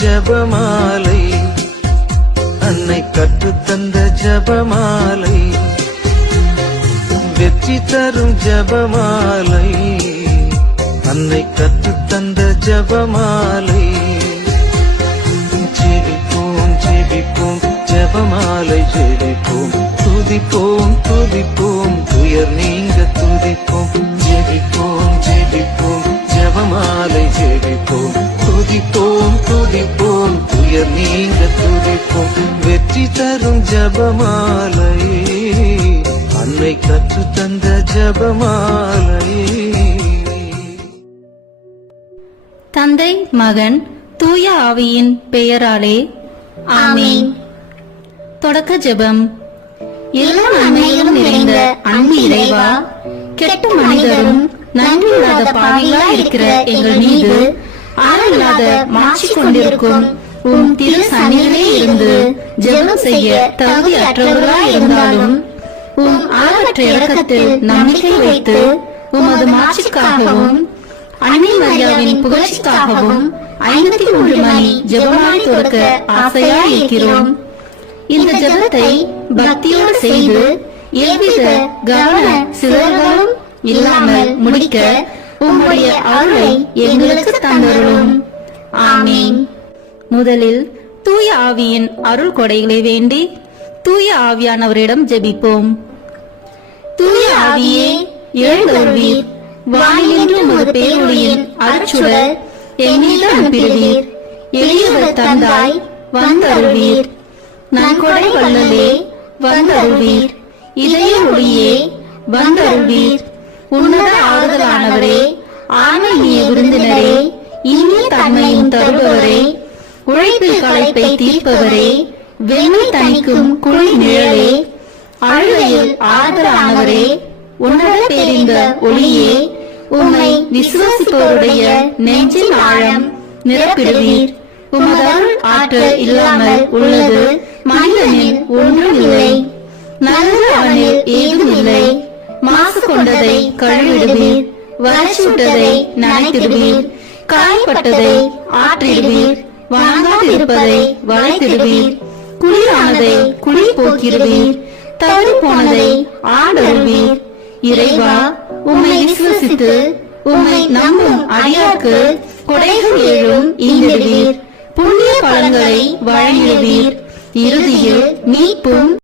ஜபமாலை, அன்னை கற்றுத்தந்த ஜபமாலை, வெற்றி தரும் ஜபமாலை, அன்னை கற்றுத்தந்த ஜபமாலை. ஜெபிப்போம் ஜெபிப்போம் ஜபமாலை ஜெபிப்போம், துதிப்போம் துதிப்போம் துயர் நீங்க துதிப்போம். ஜெபிப்போம் ஜெபிப்போம் ஜபமாலை ஜெபிப்போம், துதிப்போம் துதிப்போம் துயர் நீங்க துதிப்போம். வெற்றி தரும் ஜபமாலை, அன்னை கற்றுத்தந்த ஜபமாலை. தந்தை மகன் தூய ஆவியின் பெயராலே ஆமென். தொடக்க ஜெபம். எல்லா நன்மைகளும் நிறைந்த அன்பு இறைவா, கெட்ட மனிதரும் நன்றியில்லாத பாவிகளா இருக்கிற எங்கள் மீது ஆளல்லாத மாற்றி கொண்டிருக்கும் உம் திரு சன்னிதியிலே இருந்து ஜெபம் செய்ய தகுதி அற்றவர்களா இருந்தாலும் உம் அளவற்ற இரக்கத்தில் நம்பிக்கை வைத்து உமது மாட்சிக்காகவும் அன்னை மரியாவின் புகழ்ச்சிக்காகவும் 53 மணி ஜெபமாலை தொடுக்க ஆசையா இருக்கிறோம். இந்த ஜெபத்தை பக்தியோடு செய்து எவ்வித கவன சிதறல்களும் இல்லாமல் முடிக்க உம்முடைய அருளை எங்களுக்கு தந்தருளும். ஆமீன். முதலில் தூய ஆவியின் அருள் கொடைகளை வேண்டி தூய ஆவியானவரிடம் ஜெபிப்போம். தூய ஆவியே எழுந்தருள்வீர், வானிலின்றும் ஒரு பேரொளியின் அருட்சுடர் எம்மீது அனுப்பிடுவீர். எளியவர் தந்தாய் வந்தருள்வீர், நன்கொடை வள்ளலே வந்தருள்வீர், இதய ஒளியே வந்தருள்வீர். உன்னத ஆறுதலானவரே, ஆன்மீக விருந்தினரே, இனிய தன்மையும் தருபவரே, உழைப்பில் களைப்பை தீர்ப்பவரே, வெண்ணை தணிக்கும் குளிர் நிழலே, அழுகையில் ஆறுதலானவரே, உன்னத பேரிந்த ஒளியே, உம்மை விசுவாசிப்பவருடைய நெஞ்சின் ஆழம் நிரப்பிடுவீர். உமது ஆற்றல் இல்லாமல் உள்ளது மனிதனில் ஒன்றும் இல்லை, நல்லது அவனில் ஏதும் இல்லை. மாசு கொண்டதை கழுவிடுவீர், வறட்சிவிட்டதை நனைத்திடுவீர், காயப்பட்டதை ஆற்றிடுவீர், வணங்காதிருப்பதை வளைத்திடுவீர், குளிரானதை குளிர் போக்கிடுவீர், தவறு போனதை ஆடருவீர். இறைவா, உம்மை விசுவசித்து உம்மை நம்பும் அடியார்க்கு கொடைகள் ஏழும் ஈந்திடுவீர், புண்ணிய பலன்களை வழங்கிடுவீர். இறுதியில் மீட்பும்